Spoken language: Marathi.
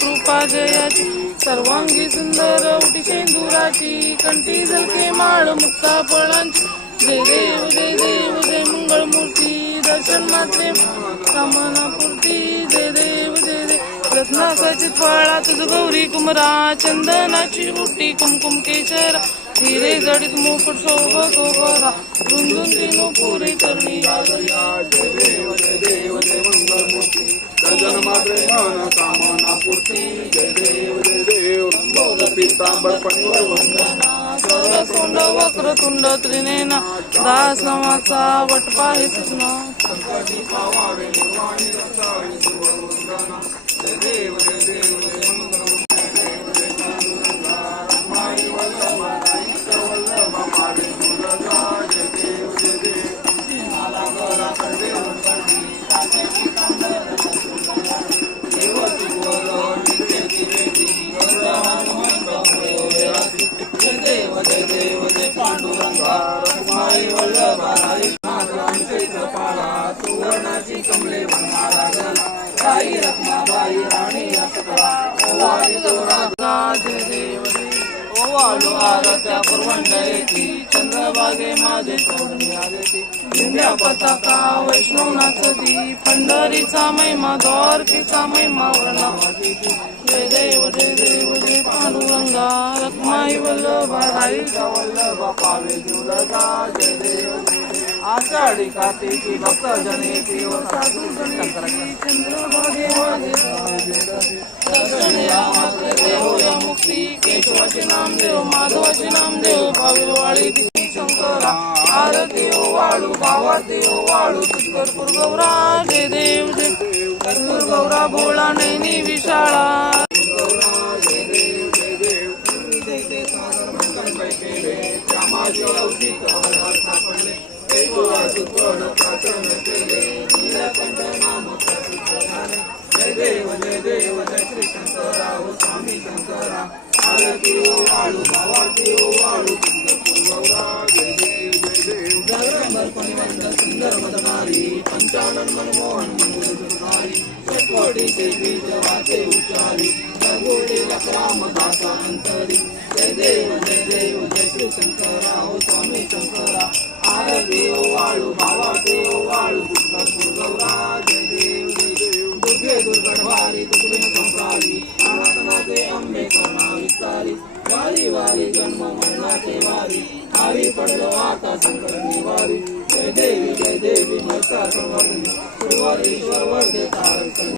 कृपा जयाची सर्वांगी सुंदर उटी शेंदुराची कंठी झलके माळ मुक्ता फळांची जय देव जय देव जय मंगळमूर्ती दर्शन मात्रे कामना पूर्ती जय देव जय देव रत्नाखचित फळा तुझ गौरी कुमरा चंदनाची बुट्टी कुमकुम केशरा हिरे जडित मुकुट शोभ गोबरा रुंदून तीनो पुरे करणी जय देव जय मंगलमूर्ती दर्शन मात्रे मन कामना पूर्ती जय देव भोग पीतांबर पणिवर वंदना सोंड वक्रतुंड त्रिनेना दास नावाचा वट पाहे तुझना संकटी पावावे निर्वाणी रक्षावी सुवंदना जय देव जय मंगलमूर्ती जय पांडुरंगा रमाई वल्लभाई वल्लभ पावे दुर्गा जय देव माला गरा देव करणी ताजी कांदर देव तुगोलो नित्य रेती हनुमंत होय राती जय देव जय पांडुरंगा रमाई वल्लभाई पाला सुवर्णाची कमले बनवाला गला बाई रत्नाबाई राणी अटकला ओवाळी तोरा जय देव ओवाळू आरत्या पुरवंडयती चंद्रभागे माझे सोडणी आलेती दिंड्या पताका वैष्णवनाथदी पंढरीचा महिमा द्वारकेचा महिमा वर्णवादी जय देव जय पांडुरंगा रखमाई वल्लभा राईचा वल्लभा पावे दुर्गा जय देव आषाढी कार्तिकी भक्त जनेती व साधू चंद्रभागे माझे दर्शन या मात्र देव या मुक्ती केशवाचे नामदेव माधवाचे नामदेव भावेवाळी शंकरा आरती ओ वाळू भावाती ओ वाळू कस्तूर गौरा जय देव जय कस्तूर गौरा भोळा नैनी विशाळा जय देव जय श्री शंकरा हो स्वामी शंकरा आरती ओ वाळू भावाती ओ वाळू गौरा जय देव जगदंबरपणी वंद सुंदर मदनारी पंचानन मनमोहन मंगलकारी चकोडीचे बीज वाचे उच्चारी जगोडे लक्राम दासा अंतरी जय देव जय श्री शंकरा हो स्वामी शंकरा आरती ओ वाळू भावाती ओ वाळू गौरा जय